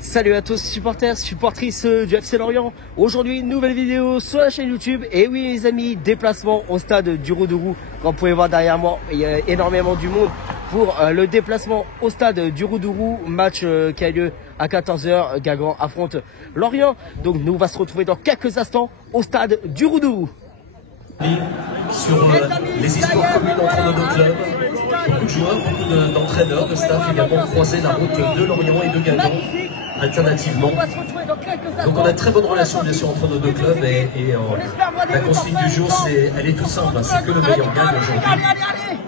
Salut à tous supporters, supportrices du FC Lorient. Aujourd'hui, une nouvelle vidéo sur la chaîne YouTube. Et oui les amis, déplacement au stade du Roudourou. Comme vous pouvez voir derrière moi, il y a énormément du monde pour le déplacement au stade du Roudourou. Match qui a lieu à 14 h. Guingamp affronte Lorient. Donc nous on va se retrouver dans quelques instants au stade du Roudourou. Sur les histoires communes entre nos deux clubs, beaucoup de joueurs, beaucoup d'entraîneurs, de staff également croisé la route de Lorient et de Guingamp alternativement. Donc on a une très bonne relation bien sûr entre nos deux clubs et la consigne du jour elle est tout simple, c'est que le meilleur gagne aujourd'hui.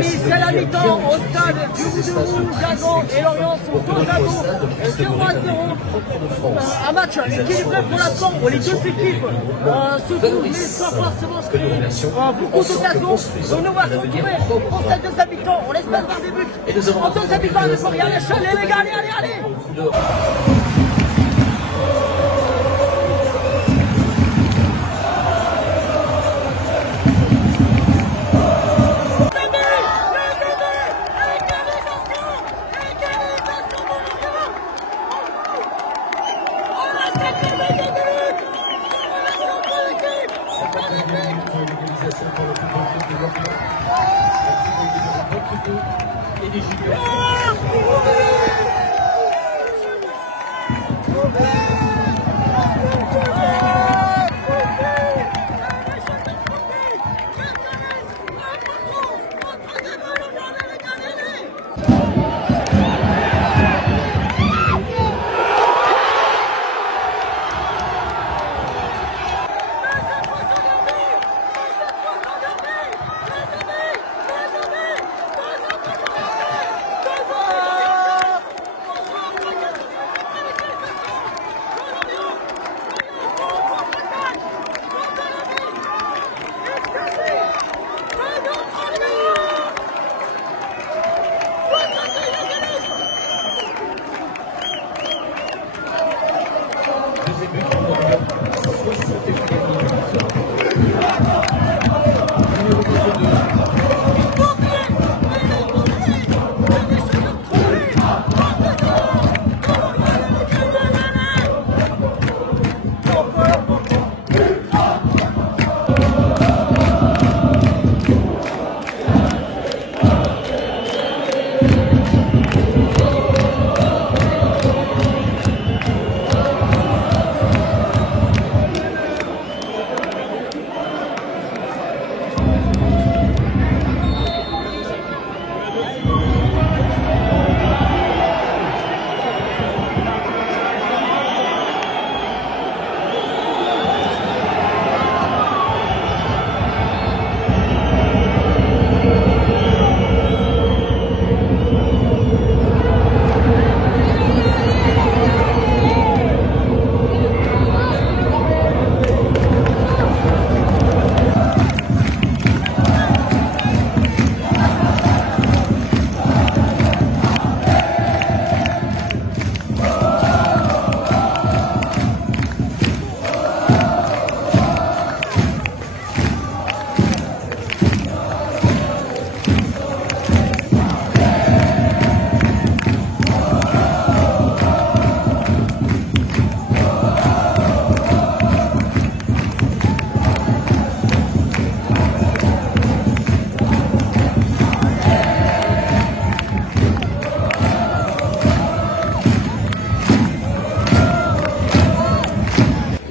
C'est la mi-temps au stade du Roudourou. Guingamp et Lorient sont dos à dos, 0 à 0. Un match équilibré pour l'instant où les deux équipes se trouvent mais sans forcément se créer beaucoup d'occasions. Donc nous on va se retrouver pour cette deuxième mi-temps. On espère voir des buts en deuxième mi-temps. Il faut regarder les gars, allez. Et des juniors.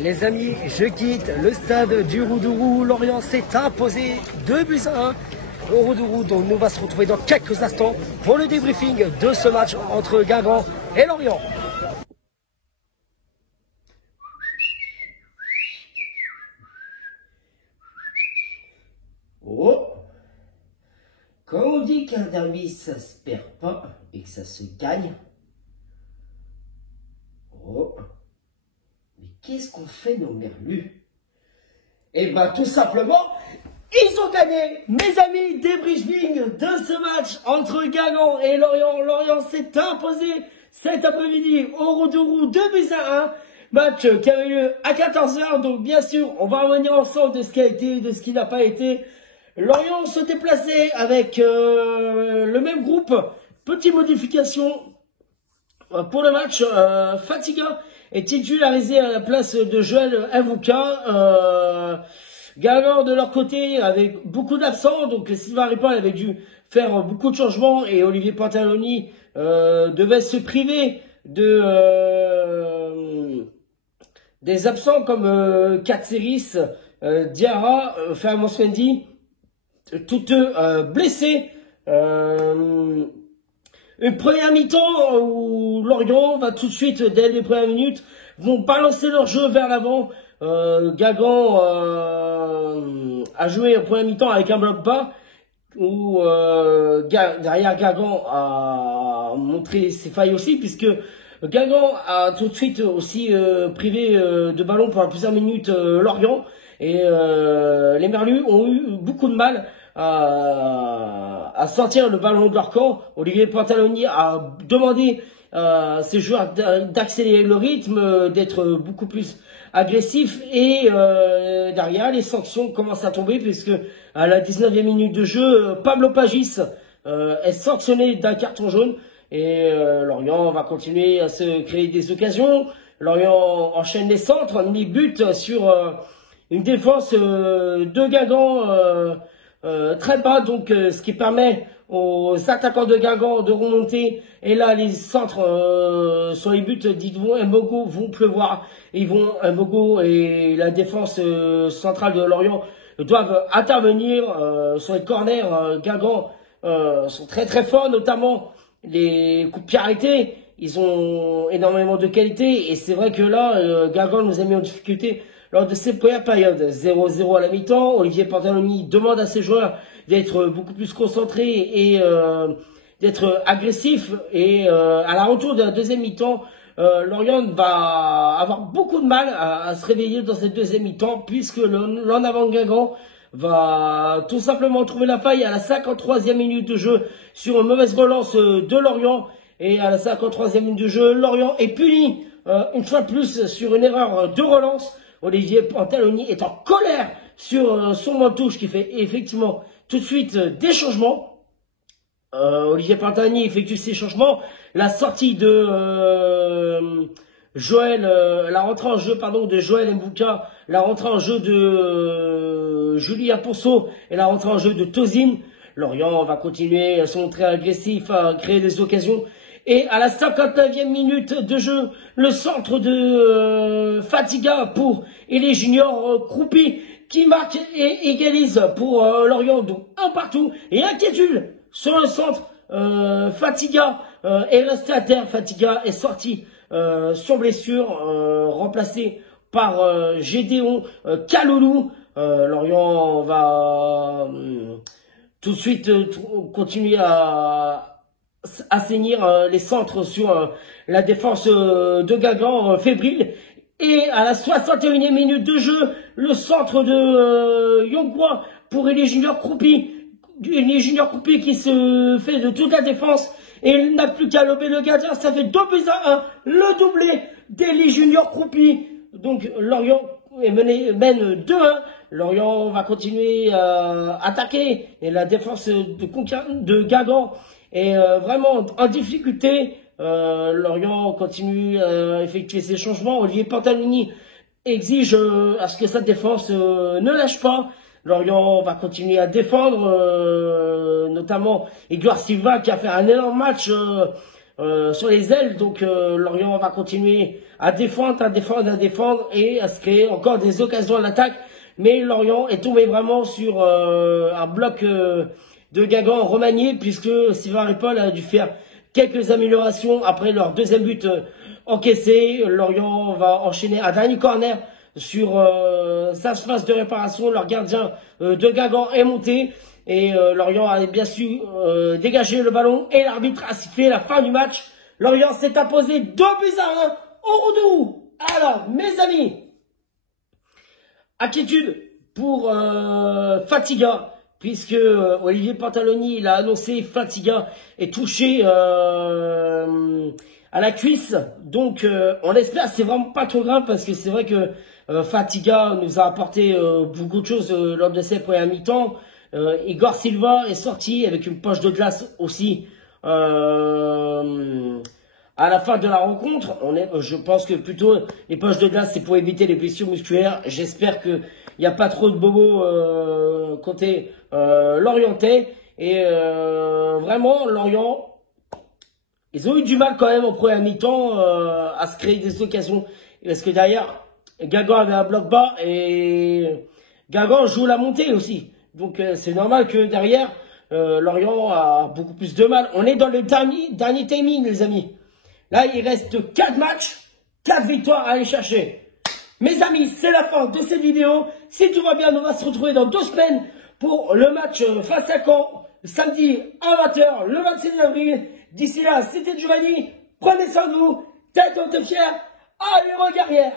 Les amis, je quitte le stade du Roudourou. Lorient s'est imposé 2-1 au Roudourou. Donc nous va se retrouver dans quelques instants pour le débriefing de ce match entre Guingamp et Lorient. Oh, quand on dit qu'un derby ça se perd pas et que ça se gagne. Oh, mais qu'est-ce qu'on fait nos merlus? Eh ben tout simplement, ils ont gagné, mes amis, débriefing de ce match entre Guingamp et Lorient. Lorient s'est imposé cet après-midi au Roudourou 2-1. Match qui avait lieu à 14 h. Donc bien sûr, on va revenir ensemble de ce qui a été, de ce qui n'a pas été. Lorient se déplaçait avec le même groupe. Petite modification pour le match. Fatiga est titularisé à la place de Joël Mvuka. Guingamp de leur côté avec beaucoup d'absents. Donc Sylvain Ripoll avait dû faire beaucoup de changements. Et Olivier Pantaloni devait se priver des absents comme Katseris, Diarra, Fermans Mendy. Toutes blessés. Une première mi-temps où Lorient va tout de suite, dès les premières minutes, vont balancer leur jeu vers l'avant. Guingamp a joué en première mi-temps avec un bloc bas, où derrière Guingamp a montré ses failles aussi, puisque Guingamp a tout de suite aussi privé de ballon pendant plusieurs minutes Lorient. Et les Merlus ont eu beaucoup de mal à sortir le ballon de leur camp. Olivier Pantaloni a demandé à ses joueurs d'accélérer le rythme, d'être beaucoup plus agressifs. Et derrière, les sanctions commencent à tomber, puisque à la 19e minute de jeu, Pablo Pagis est sanctionné d'un carton jaune. Et Lorient va continuer à se créer des occasions. Lorient enchaîne les centres, met but sur une défense de Guingamp très bas, donc ce qui permet aux attaquants de Guingamp de remonter. Et là, les centres sur les buts d'Yvon Mbogo vont pleuvoir. Yvon Mbogo et la défense centrale de Lorient doivent intervenir sur les corners. Guingamp sont très très forts, notamment les coups de pied arrêtés. Ils ont énormément de qualité, et c'est vrai que là, Guingamp nous a mis en difficulté lors de ces premières périodes. 0-0 à la mi-temps. Olivier Pantaloni demande à ses joueurs d'être beaucoup plus concentrés et d'être agressifs. Et à la retour de la deuxième mi-temps, Lorient va avoir beaucoup de mal à se réveiller dans cette deuxième mi-temps, puisque l'en avant Guingamp va tout simplement trouver la faille à la 53e minute de jeu sur une mauvaise relance de Lorient. Et à la 53e minute de jeu, Lorient est puni une fois de plus sur une erreur de relance. Olivier Pantaloni est en colère sur son Mantouche, qui fait effectivement tout de suite des changements. Olivier Pantaloni effectue ses changements. La sortie de Joël, la rentrée en jeu de Joël Mvuka, la rentrée en jeu de Julien Ponceau et la rentrée en jeu de Tozin. Lorient va continuer à se montrer agressif, à créer des occasions. Et à la 59e minute de jeu, le centre de Fatiga pour Elie Junior Croupi, qui marque et égalise pour Lorient. Donc un partout et inquiétude sur le centre. Fatiga est resté à terre. Fatiga est sorti sur blessure, remplacé par Gédéon Kaloulou. Lorient va tout de suite continuer à assainir les centres sur la défense de Guingamp fébrile. Et à la 61e minute de jeu, le centre de Yongwa pour Elie Junior Croupi. Elie Junior Croupi qui se fait de toute la défense et il n'a plus qu'à lober le gardien. Ça fait 2-1, le doublé d'Elie Junior Croupi. Donc Lorient mène 2-1. Lorient va continuer à attaquer et la défense de Guingamp est vraiment en difficulté. Lorient continue à effectuer ses changements. Olivier Pantaloni exige à ce que sa défense ne lâche pas. Lorient va continuer à défendre, notamment Edouard Silva qui a fait un énorme match sur les ailes. Donc Lorient va continuer à défendre, et à se créer encore des occasions à l'attaque. Mais Lorient est tombé vraiment sur un bloc de Guingamp remanié, puisque Sylvain Ripoll a dû faire quelques améliorations après leur deuxième but encaissé. Lorient va enchaîner un dernier corner sur sa phase de réparation. Leur gardien de Guingamp est monté. Et Lorient a bien su dégager le ballon. Et l'arbitre a sifflé la fin du match. Lorient s'est imposé 2-1 au Roudourou. Alors, mes amis, inquiétude pour Fatiga, puisque Olivier Pantaloni il a annoncé Fatiga est touché à la cuisse. Donc, on espère, c'est vraiment pas trop grave, parce que c'est vrai que Fatiga nous a apporté beaucoup de choses lors de ses premières mi-temps. Igor Silva est sorti avec une poche de glace aussi à la fin de la rencontre. Je pense que plutôt les poches de glace c'est pour éviter les blessures musculaires. J'espère qu'il n'y a pas trop de bobos côté Lorientais. Et vraiment Lorient, ils ont eu du mal quand même en première mi-temps à se créer des occasions. Parce que derrière, Guingamp avait un bloc bas et Guingamp joue la montée aussi. Donc c'est normal que derrière, Lorient a beaucoup plus de mal. On est dans le dernier timing, les amis. Là, il reste 4 matchs, 4 victoires à aller chercher. Mes amis, c'est la fin de cette vidéo. Si tout va bien, on va se retrouver dans 2 semaines pour le match face à Caen, samedi à 20h, le 26 avril. D'ici là, c'était Giovanni. Prenez soin de vous. Tête haute et fière. Allez, guerrière.